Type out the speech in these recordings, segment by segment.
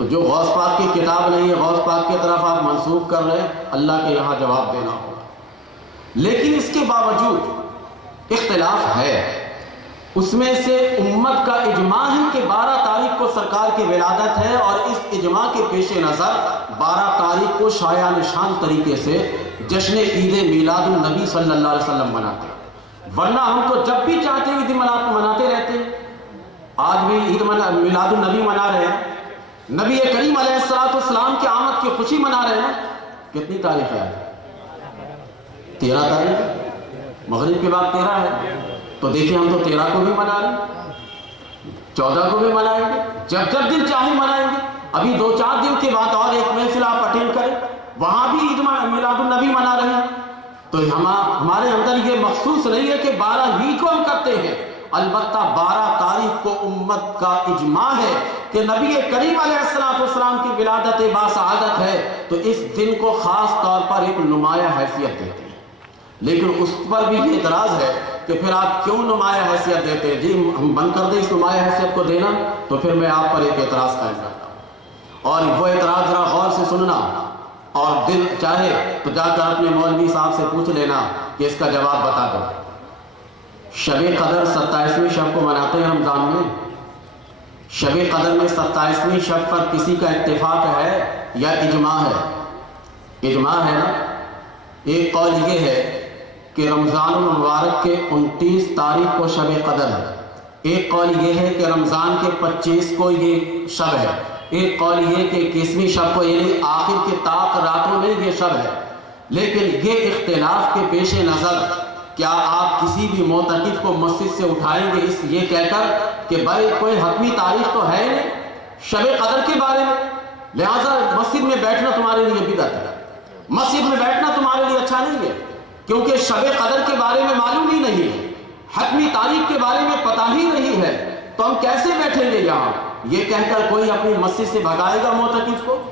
تو جو غوث پاک کی کتاب نہیں ہے، غوث پاک کی طرف آپ منسوخ کر رہے ہیں، اللہ کے یہاں جواب دینا ہوگا۔ لیکن اس کے باوجود اختلاف ہے، اس میں سے امت کا اجماع ہے کہ 12 تاریخ کو سرکار کی ولادت ہے، اور اس اجماع کے پیش نظر 12 تاریخ کو شایع نشان طریقے سے جشن عید میلاد النبی صلی اللہ علیہ وسلم مناتے ہیں۔ ورنہ ہم تو جب بھی چاہتے ہیں عید مناتے رہتے ہیں۔ آج بھی عید میلاد النبی منا رہے ہیں، نبی کریم علیہ السلام کی آمد کی خوشی منا رہے ہیں۔ کتنی تاریخ ہے؟ 13 تاریخ، مغرب کے بعد 13 ہے، تو دیکھیں ہم تو 13 کو بھی منا رہے ہیں، 14 کو بھی منائیں گے، جب جب دن چاہے منائیں گے۔ ابھی 2-4 دن کے بعد اور ایک محفل آپ اٹینڈ کریں، وہاں بھی عید میلاد النبی منا رہے ہیں۔ تو ہمارے اندر یہ مخصوص نہیں ہے کہ 12 ہی کو ہم کرتے ہیں، البتہ 12 تاریخ کو امت کا اجماع ہے کہ نبی کریم علیہ السلام کی ولادت باسعادت ہے، تو اس دن کو خاص طور پر ایک نمایاں حیثیت دیتے ہیں۔ لیکن اس پر بھی یہ اعتراض ہے کہ پھر آپ کیوں نمایاں حیثیت دیتے ہیں؟ جی ہم بند کر دیں اس نمایاں حیثیت کو دینا، تو پھر میں آپ پر ایک اعتراض قائم کرتا ہوں، اور وہ اعتراض ذرا غور سے سننا، اور دل چاہے تو جا کر اپنے مولوی صاحب سے پوچھ لینا کہ اس کا جواب بتا دو۔ شب قدر 27ویں شب کو مناتے ہیں رمضان میں، شب قدر میں 27ویں شب پر کسی کا اتفاق ہے یا اجماع ہے؟ اجماع ہے نا۔ ایک قول یہ ہے کہ رمضان المبارک کے 29 تاریخ کو شب قدر ہے، ایک قول یہ ہے کہ رمضان کے 25 کو یہ شب ہے، ایک قول یہ کہ 21ویں شب کو، یعنی آخر کے طاق راتوں میں یہ شب ہے۔ لیکن یہ اختلاف کے پیش نظر کیا آپ کسی بھی معتکف کو مسجد سے اٹھائیں گے اس یہ کہہ کر کہ بھائی کوئی حتمی تاریخ تو ہے نہیں شب قدر کے بارے میں، لہٰذا مسجد میں بیٹھنا تمہارے لیے بدعت ہے، مسجد میں بیٹھنا تمہارے لیے اچھا نہیں ہے، کیونکہ شب قدر کے بارے میں معلوم ہی نہیں ہے، حتمی تاریخ کے بارے میں پتہ ہی نہیں ہے، تو ہم کیسے بیٹھیں گے یہاں؟ یہ کہہ کر کوئی اپنی مسجد سے بھگائے گا معتکف کو؟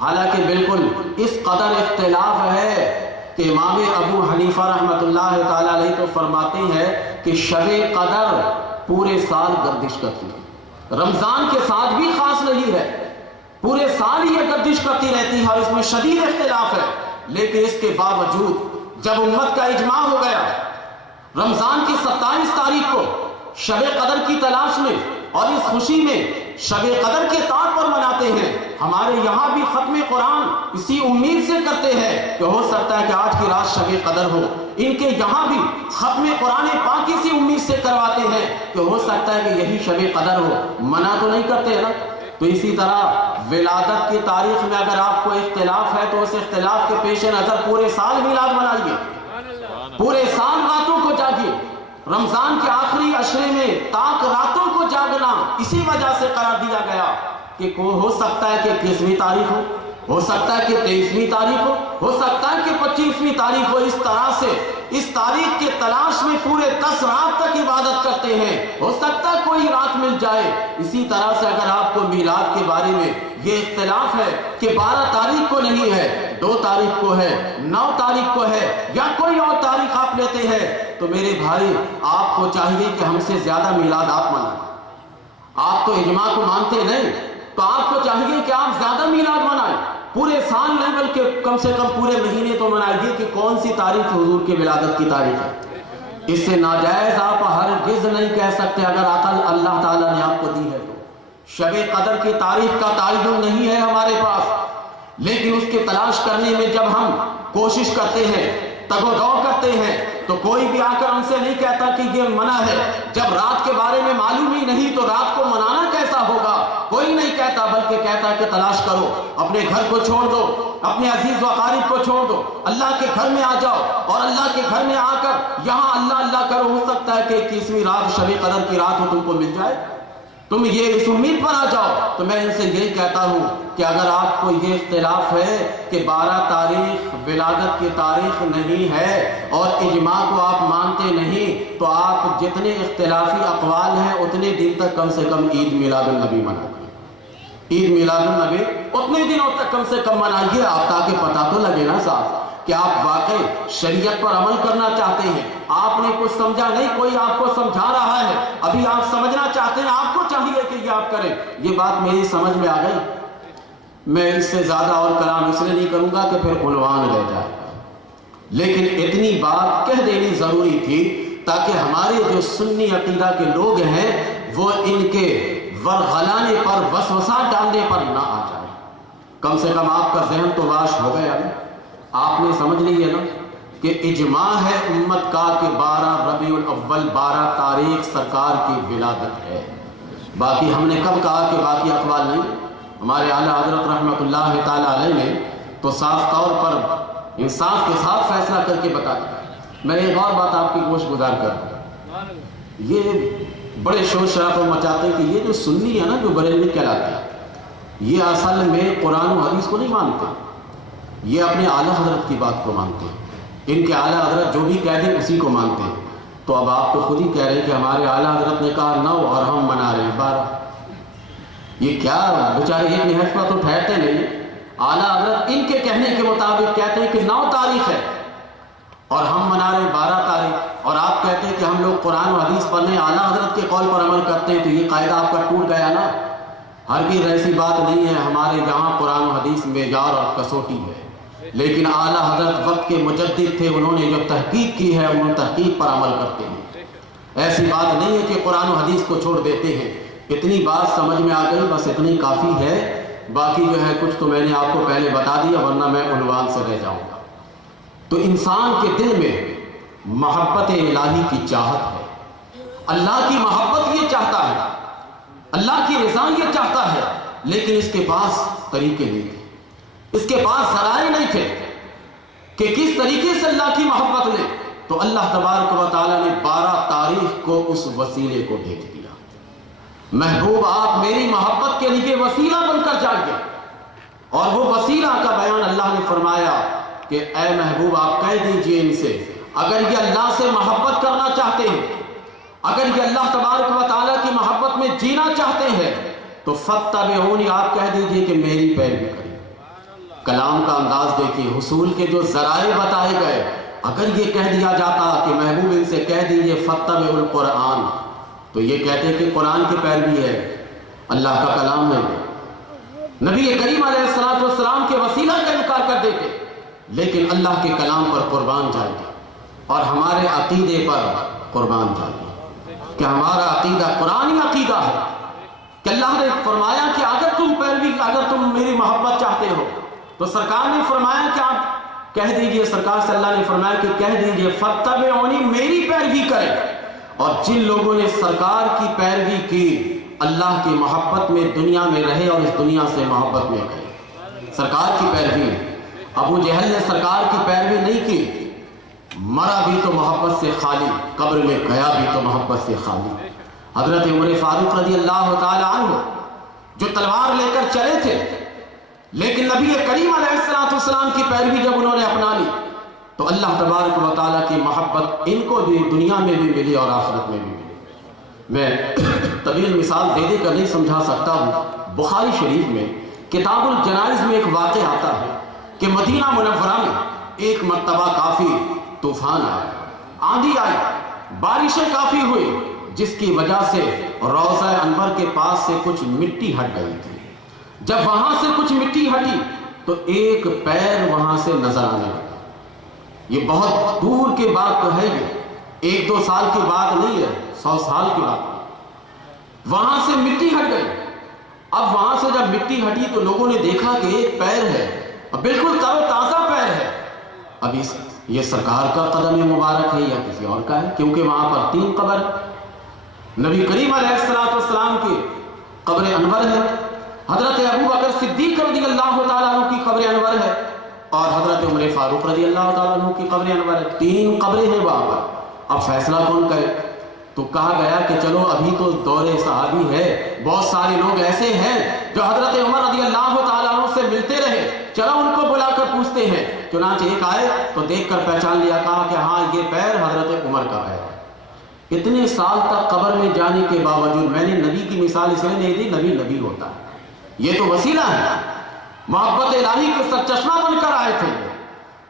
حالانکہ بالکل اس قدر اختلاف ہے کہ امام ابو حنیفہ رحمۃ اللہ تعالیٰ علیہ تو فرماتے ہیں کہ شب قدر پورے سال گردش کرتی ہے، رمضان کے ساتھ بھی خاص نہیں ہے، پورے سال ہی یہ گردش کرتی رہتی ہے، اور اس میں شدید اختلاف ہے۔ لیکن اس کے باوجود جب امت کا اجماع ہو گیا رمضان کی 27 تاریخ کو شب قدر کی تلاش میں اور اس خوشی میں شب قدر کے طور پر مناتے ہیں، ہمارے یہاں بھی ختم قرآن اسی امید سے کرتے ہیں کہ ہو سکتا ہے کہ آج کی رات شب قدر ہو، ان کے یہاں بھی ختم قرآن پاک اسی امید سے کرواتے ہیں کہ ہو سکتا ہے کہ یہی شب قدر ہو، منع تو نہیں کرتے ہیں نا۔ تو اسی طرح ولادت کی تاریخ میں اگر آپ کو اختلاف ہے تو اس اختلاف کے پیش نظر پورے سال میلاد منائیے، پورے سال راتوں کو جاگیے، رمضان کے آخری عشرے میں تاک راتوں کو جاگنا اسی وجہ سے قرار دیا گیا کہ ہو سکتا ہے کہ 21ویں تاریخ ہو سکتا ہے کہ 23ویں تاریخ ہو سکتا ہے کہ 25ویں تاریخ ہو، اس طرح سے اس تاریخ کے تلاش میں پورے 10 رات تک عبادت کرتے ہیں، ہو سکتا ہے کوئی رات مل جائے۔ اسی طرح سے اگر آپ کو میلاد کے بارے میں یہ اختلاف ہے کہ 12 تاریخ کو نہیں ہے، 2 تاریخ کو ہے، 9 تاریخ کو ہے، یا کوئی اور تاریخ آپ لیتے ہیں، تو میرے بھائی آپ کو چاہیے کہ ہم سے زیادہ میلاد آپ منائیں۔ آپ تو اجماع کو مانتے نہیں، تو آپ کو چاہیے کہ آپ زیادہ میلاد منائیں، پورے سال نہیں بلکہ کم سے کم پورے مہینے تو منائیے کہ کون سی تاریخ حضور کی ولادت کی تاریخ ہے۔ اس سے ناجائز آپ ہرگز نہیں کہہ سکتے اگر عقل اللہ تعالیٰ نے آپ کو دی ہے تو۔ شب قدر کی تاریخ کا تعین نہیں ہے ہمارے پاس، لیکن اس کی تلاش کرنے میں جب ہم کوشش کرتے ہیں، تگ و دو کرتے ہیں، تو کوئی بھی آ کر ہم سے نہیں کہتا کہ یہ منع ہے۔ جب رات کے بارے میں معلوم ہی نہیں تو رات کو منانا کیسا ہوگا؟ کوئی نہیں کہتا، بلکہ کہتا ہے کہ تلاش کرو، اپنے گھر کو چھوڑ دو، اپنے عزیز و اقارب کو چھوڑ دو، اللہ کے گھر میں آ جاؤ، اور اللہ کے گھر میں آ کر یہاں اللہ اللہ کرو، ہو سکتا ہے کہ 21ویں رات شب قدر کی رات ہو تم کو مل جائے، تم یہ اس امید پر آ جاؤ۔ تو میں ان سے یہی کہتا ہوں کہ اگر آپ کو یہ اختلاف ہے کہ 12 تاریخ ولادت کی تاریخ نہیں ہے اور اجماع کو آپ مانتے نہیں، تو آپ جتنے اختلافی اقوال ہیں اتنے دن تک کم سے کم عید میلاد النبی منائیے، عید میلاد النبی اتنے دنوں تک کم سے کم منائیے آپ، تاکہ پتہ تو لگے نا صاحب کہ آپ واقعی شریعت پر عمل کرنا چاہتے ہیں۔ آپ نے کچھ سمجھا نہیں، کوئی آپ کو سمجھا رہا ہے، ابھی آپ سمجھنا چاہتے ہیں، آپ کو چاہیے کہ یہ آپ کریں۔ یہ بات میری سمجھ میں آ گئی، میں اس سے زیادہ اور کلام اس لیے نہیں کروں گا کہ پھر عنوان رہ جائے گا، لیکن اتنی بات کہہ دینی ضروری تھی تاکہ ہمارے جو سنی عقیدہ کے لوگ ہیں وہ ان کے ورغلانے پر وسوسات ڈالنے پر نہ آ جائے۔ کم سے کم آپ کا ذہن تو واش ہو گیا نا، آپ نے سمجھ لی ہے نا کہ اجماع ہے امت کا کہ 12 ربیع الاول 12 تاریخ سرکار کی ولادت ہے۔ باقی ہم نے کب کہا کہ باقی اقوال نہیں؟ ہمارے اعلیٰ حضرت رحمۃ اللہ تعالیٰ علیہ نے تو صاف طور پر انصاف کے ساتھ فیصلہ کر کے بتا دیا۔ میں ایک اور بات آپ کی گوش گزار کر دوں، یہ بڑے شور شرابہ مچاتے ہیں کہ یہ جو سنی ہے نا، جو بریلوی کہلاتے ہیں، یہ اصل میں قرآن و حدیث کو نہیں مانتے، یہ اپنے اعلیٰ حضرت کی بات کو مانتے ہیں۔ ان کے اعلیٰ حضرت جو بھی کہہ دیں اسی کو مانتے ہیں۔ تو اب آپ تو خود ہی کہہ رہے ہیں کہ ہمارے اعلیٰ حضرت نے کہا 9 اور ہم منا رہے ہیں 12۔ یہ کیا بیچارے ایک نہج پر تو ٹھہرتے نہیں۔ اعلیٰ حضرت ان کے کہنے کے مطابق کہتے ہیں کہ 9 تاریخ ہے اور ہم منا رہے ہیں 12 تاریخ، اور آپ کہتے ہیں کہ ہم لوگ قرآن و حدیث پڑھنے اعلیٰ حضرت کے قول پر عمل کرتے ہیں، تو یہ قاعدہ آپ کا ٹوٹ گیا نا۔ ہرگز ایسی بات نہیں ہے، ہمارے یہاں قرآن و حدیث معیار اور کسوٹی ہے، لیکن اعلیٰ حضرت وقت کے مجدد تھے، انہوں نے جو تحقیق کی ہے انہوں نے تحقیق پر عمل کرتے ہیں۔ ایسی بات نہیں ہے کہ قرآن و حدیث کو چھوڑ دیتے ہیں۔ اتنی بات سمجھ میں آ گئی، بس اتنی کافی ہے، باقی جو ہے کچھ تو میں نے آپ کو پہلے بتا دیا، ورنہ میں عنوان سے رہ جاؤں گا۔ تو انسان کے دل میں محبت الہی کی چاہت ہے، اللہ کی محبت یہ چاہتا ہے، اللہ کی رضا یہ چاہتا ہے، لیکن اس کے پاس طریقے نہیں تھے، اس کے پاس ذرائع نہیں تھے کہ کس طریقے سے اللہ کی محبت لے۔ تو اللہ تبارک و تعالیٰ نے 12 تاریخ کو اس وسیلے کو بھیج دیا۔ محبوب آپ میری محبت کے لیے وسیلہ بن کر جائیے، اور وہ وسیلہ کا بیان اللہ نے فرمایا کہ اے محبوب آپ کہہ دیجئے ان سے، اگر یہ اللہ سے محبت کرنا چاہتے ہیں، اگر یہ اللہ تبارک و تعالیٰ کی محبت میں جینا چاہتے ہیں تو فاتبعونی، آپ کہہ دیجئے کہ میری پیروی کریں۔ کلام کا انداز دیکھیے، حصول کے جو ذرائع بتائے گئے، اگر یہ کہہ دیا جاتا کہ محبوب ان سے کہہ دیجئے فاتبعوا القرآن، تو یہ کہتے ہیں کہ قرآن کی پیروی ہے، اللہ کا کلام ہے۔ نبی کریم علیہ السلام کے وسیلہ کا انکار کر دیتے، لیکن اللہ کے کلام پر قربان جائیے اور ہمارے عقیدے پر قربان جائیے کہ ہمارا عقیدہ قرآنی عقیدہ ہے، کہ اللہ نے فرمایا کہ اگر تم میری محبت چاہتے ہو تو سرکار نے فرمایا کہ آپ کہہ دیجئے، سرکار سے اللہ نے فرمایا کہ کہہ دیجئے فاتبعونی، میری پیروی کریں۔ اور جن لوگوں نے سرکار کی پیروی کی اللہ کی محبت میں دنیا میں رہے اور اس دنیا سے محبت میں گئے۔ سرکار کی پیروی، ابو جہل نے سرکار کی پیروی نہیں کی، مرا بھی تو محبت سے خالی، قبر میں گیا بھی تو محبت سے خالی۔ حضرت عمر فاروق رضی اللہ تعالی عنہ جو تلوار لے کر چلے تھے، لیکن نبی کریم علیہ السلام کی پیروی جب انہوں نے اپنا لی تو اللہ تبارک و تعالیٰ کی محبت ان کو بھی دنیا میں بھی ملی اور آخرت میں بھی ملی۔ میں طویل مثال دے کر نہیں سمجھا سکتا ہوں۔ بخاری شریف میں کتاب الجنائز میں ایک واقعہ آتا ہے کہ مدینہ منورہ میں ایک مرتبہ کافی طوفان آیا، آندھی آئی، بارشیں کافی ہوئی، جس کی وجہ سے روضہ انور کے پاس سے کچھ مٹی ہٹ گئی تھی۔ جب وہاں سے کچھ مٹی ہٹی تو ایک پیر وہاں سے نظر آنے لگا۔ یہ بہت دور کے بات تو ہے، یہ 1-2 سال کی بات نہیں ہے، 100 سال کی بات۔ وہاں سے مٹی ہٹ گئی۔ اب وہاں سے جب مٹی ہٹی تو لوگوں نے دیکھا کہ ایک پیر ہے، بالکل تر و تازہ پیر ہے۔ اب یہ سرکار کا قدم مبارک ہے یا کسی اور کا ہے، کیونکہ وہاں پر 3 قبر، نبی کریم علیہ السلام کی قبر انور ہے، حضرت ابوبکر صدیق رضی اللہ تعالیٰ عنہ کی قبر انور ہے، اور حضرت عمر فاروق رضی اللہ تعالیٰ عنہ کی قبر انور ہے۔ 3 قبریں ہیں وہاں پر۔ اب فیصلہ کون کرے؟ تو کہا گیا کہ چلو ابھی تو دور صحابی ہے، بہت سارے لوگ ایسے ہیں جو حضرت عمر رضی اللہ تعالیٰ عنہ سے ملتے رہے، چلو ان کو بلا کر پوچھتے ہیں۔ چنانچہ ایک آئے تو دیکھ کر پہچان لیا، کہا کہ ہاں یہ پیر حضرت عمر کا پیر ہے۔ اتنے سال تک قبر میں جانے کے باوجود، میں نے نبی کی مثال اس لیے نہیں دی، نبی ہوتا ہے، یہ تو وسیلہ ہے، محبت الہی کے سرچشمہ بن کر آئے تھے۔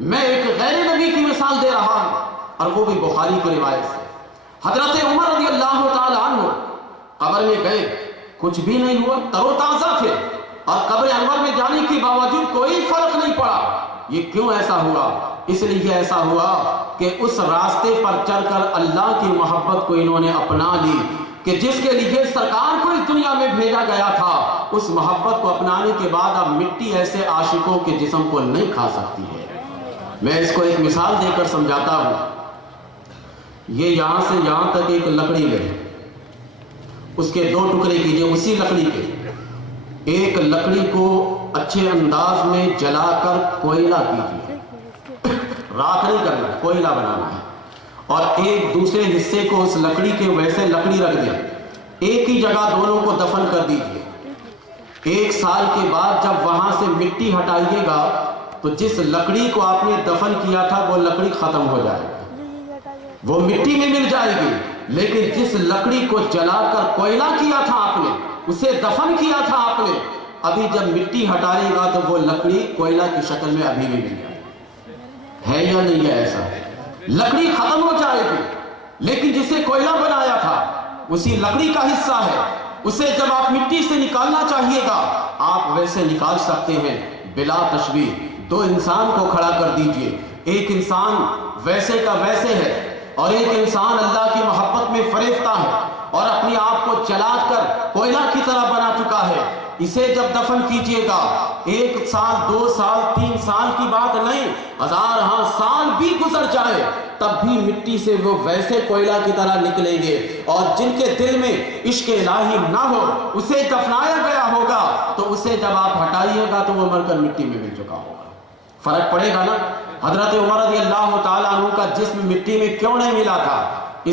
میں ایک غیر نبی کی مثال دے رہا ہوں، اور وہ بھی بخاری کی روایت سے۔ حضرت عمر رضی اللہ تعالی عنہ قبر میں گئے، کچھ بھی نہیں ہوا، تر و تازہ تھے، اور قبر انور میں جانے کے باوجود کوئی فرق نہیں پڑا. یہ کیوں ایسا ہوا؟ اس لیے ایسا ہوا کہ اس راستے پر چل کر اللہ کی محبت کو انہوں نے اپنا لی کہ جس کے لیے سرکار کو اس دنیا میں بھیجا گیا تھا. اس محبت کو اپنانے کے بعد اب مٹی ایسے عاشقوں کے جسم کو نہیں کھا سکتی ہے. میں اس کو ایک مثال دے کر سمجھاتا ہوں. یہ یہاں سے یہاں تک ایک لکڑی لے, اس کے 2 ٹکڑے کیجئے اسی لکڑی کے. ایک لکڑی کو اچھے انداز میں جلا کر کوئلہ کیجئے, راکھ نہیں کرنا, کوئلہ بنانا ہے. اور ایک دوسرے حصے کو اس لکڑی کے ویسے لکڑی رکھ دیں, ایک ہی جگہ دونوں کو دفن کر دیجئے. 1 سال کے بعد جب وہاں سے مٹی ہٹائیے گا تو جس لکڑی کو آپ نے دفن کیا تھا وہ لکڑی ختم ہو جائے گی, وہ مٹی میں مل جائے گی. لیکن جس لکڑی کو جلا کر کوئلہ کیا تھا آپ نے, اسے دفن کیا تھا آپ نے, ابھی جب مٹی ہٹائے گا تو وہ لکڑی کوئلہ کی شکل میں ابھی بھی مل جائے گی. ہے یا نہیں ہے ایسا؟ لکڑی ختم ہو جائے گی, لیکن جسے کوئلہ بنایا تھا اسی لکڑی کا حصہ ہے. اسے جب آپ مٹی سے نکالنا چاہیے گا آپ ویسے نکال سکتے ہیں بلا تشبیہ. 2 انسان کو کھڑا کر دیجئے, ایک انسان ویسے کا ویسے ہے اور ایک انسان اللہ کی محبت میں فریفتہ ہے اور اپنے آپ کو جلا کر کوئلہ کی طرح بنا چکا ہے. اسے جب دفن کیجئے گا 1 سال 2 سال 3 سال کی بات نہیں, 1000 سال بھی گزر جائے تب بھی مٹی سے وہ ویسے کوئلہ کی طرح نکلیں گے. اور جن کے دل میں عشق الہی نہ ہو, اسے دفنایا گیا ہوگا تو اسے جب آپ ہٹائیے گا تو وہ مر کر مٹی میں مل چکا ہوگا. فرق پڑے گا نا؟ حضرت عمر رضی اللہ تعالیٰ عنہ کا جسم مٹی میں کیوں نہیں ملا تھا؟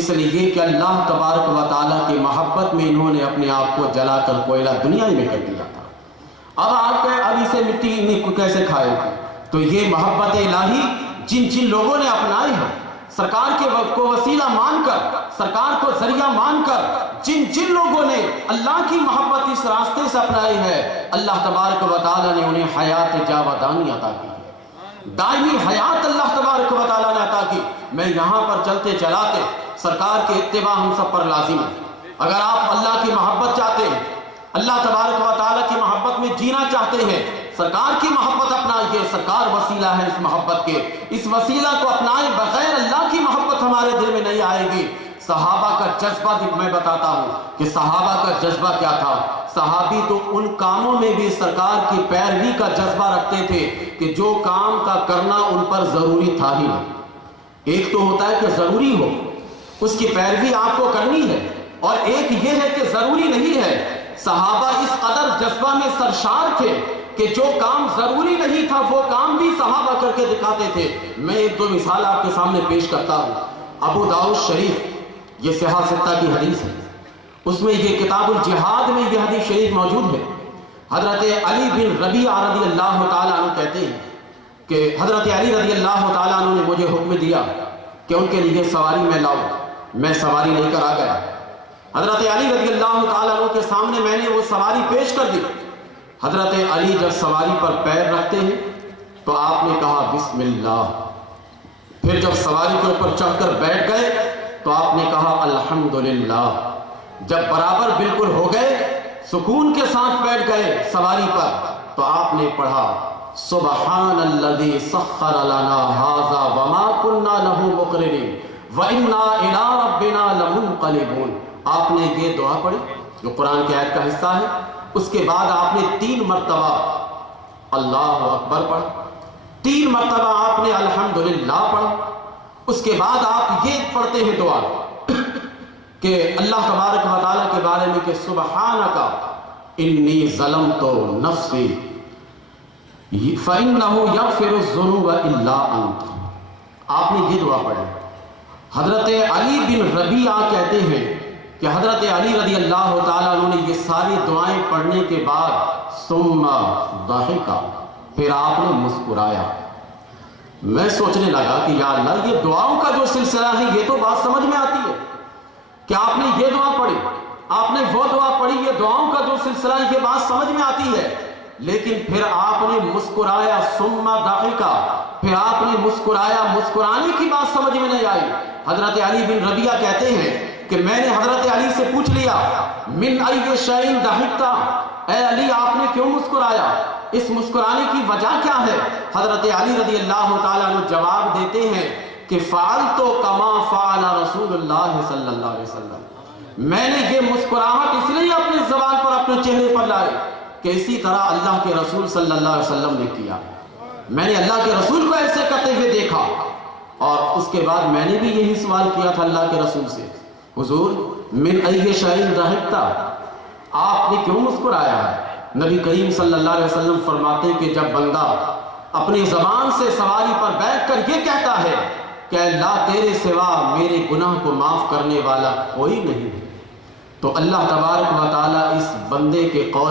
اس لیے کہ اللہ تبارک و تعالیٰ کی محبت میں انہوں نے اپنے آپ کو جلا کر کوئلہ دنیا میں کر دیا تھا. اب آپ اب اسے مٹی کیسے کھائے گا؟ تو یہ محبت الہی جن لوگوں نے اپنائی ہے, سرکار کے کو وسیلہ مان کر, سرکار کو ذریعہ مان کر, جن لوگوں نے اللہ کی محبت اس راستے سے اپنائی ہے, اللہ تبارک و تعالیٰ نے انہیں حیات جاودانی عطا کی ہے, دائمی حیات اللہ تبارک و تعالیٰ نے عطا کی. میں یہاں پر چلتے چلاتے سرکار کے اتباع ہم سب پر لازم ہے. اگر آپ اللہ کی محبت چاہتے ہیں, اللہ تبارک و تعالیٰ کی محبت میں جینا چاہتے ہیں, سرکار کی محبت اپنائیے. سرکار وسیلہ ہے اس محبت کے, اس وسیلہ کو اپنائیں, بغیر اللہ کی محبت ہمارے دل میں نہیں آئے گی. صحابہ کا جذبہ میں بتاتا ہوں کہ صحابہ کا جذبہ کیا تھا. صحابی تو ان کاموں میں بھی سرکار کی پیروی کا جذبہ رکھتے تھے کہ جو کام کا کرنا ان پر ضروری تھا ہی نہیں. ایک تو ہوتا ہے کہ ضروری ہو, اس کی پیروی آپ کو کرنی ہے, اور ایک یہ ہے کہ ضروری نہیں ہے. صحابہ اس قدر جذبہ میں سرشار تھے کہ جو کام ضروری نہیں تھا وہ کام بھی صحابہ کر کے دکھاتے تھے. میں 1-2 مثال آپ کے سامنے پیش کرتا ہوں. ابو داؤد شریف, یہ صحیح 6 کی حدیث ہے, اس میں یہ کتاب الجہاد میں یہ حدیث شریف موجود ہے. حضرت علی بن ربیعہ رضی اللہ تعالیٰ عنہ کہتے ہیں کہ حضرت علی رضی اللہ تعالیٰ عنہ نے مجھے حکم دیا کہ ان کے لیے سواری میں لاؤ. میں سواری لے کر آ گیا. حضرت علی رضی اللہ تعالیٰ عنہ کے سامنے میں نے وہ سواری پیش کر دی. حضرت علی جب سواری پر پیر رکھتے ہیں تو آپ نے کہا بسم اللہ. پھر جب سواری کے اوپر چڑھ کر بیٹھ گئے تو آپ نے کہا الحمدللہ. جب برابر بالکل ہو گئے, سکون کے ساتھ بیٹھ گئے سواری پر, تو آپ نے پڑھا سبحان الذی سخر لنا ھذا وما كنا له مقرنین وانا الی ربنا لمنقلبون. آپ نے یہ دعا پڑھی جو قرآن کی آیت کا حصہ ہے. اس کے بعد آپ نے 3 مرتبہ اللہ اکبر پڑھا, 3 مرتبہ آپ نے الحمدللہ پڑھا. اس کے بعد آپ یہ پڑھتے ہیں دعا کہ اللہ تبارک و تعالیٰ کے بارے میں کہ سبحانک انی ظلمت نفسی فإنہ یغفر الذنوب الا انت. آپ نے یہ دعا پڑھی. حضرت علی بن ربیعہ کہتے ہیں کہ حضرت علی رضی اللہ تعالیٰ عنہ نے یہ ساری دعائیں پڑھنے کے بعد ثم ضحک, پھر آپ نے مسکرایا. میں سوچنے لگا کہ یا اللہ, یہ دعاؤں کا جو سلسلہ ہے یہ تو بات سمجھ میں آتی ہے کہ آپ نے یہ دعا پڑھی, آپ نے وہ دعا پڑھی, یہ دعاؤں کا جو سلسلہ ہے یہ بات سمجھ میں آتی ہے. لیکن پھر آپ نے مسکرایا ثم ضحک, پھر آپ نے مسکرایا, مسکرانے کی بات سمجھ میں نہیں آئی. حضرت علی بن ربیعہ کہتے ہیں کہ میں نے حضرت علی سے پوچھ لیا من ای شیء ضحکت، اے علی آپ نے کیوں مسکرایا، اس مسکرانے کی وجہ کیا ہے؟ حضرت علی رضی اللہ تعالیٰ عنہ جواب دیتے ہیں کہ فعلت کما فعل رسول اللہ صلی اللہ علیہ وسلم، میں نے یہ مسکراہٹ اس لیے اپنی زبان پر اپنے چہرے پر لائی کہ اسی طرح اللہ کے رسول صلی اللہ علیہ وسلم نے کیا، میں نے اللہ کے رسول کو ایسے کرتے ہوئے دیکھا، اور اس کے بعد میں نے بھی یہی سوال کیا تھا اللہ کے رسول سے، حضور من ای شیء ضحکت، آپ نے کیوں مسکرایا ہے؟ نبی کریم صلی اللہ علیہ وسلم فرماتے ہیں کہ جب بندہ اپنی زبان سے سواری پر بیٹھ کر یہ کہتا ہے کہ اللہ تیرے سوا میرے گناہ کو معاف کرنے والا کوئی نہیں ہے، تو اللہ تبارک و تعالیٰ اس بندے کے قول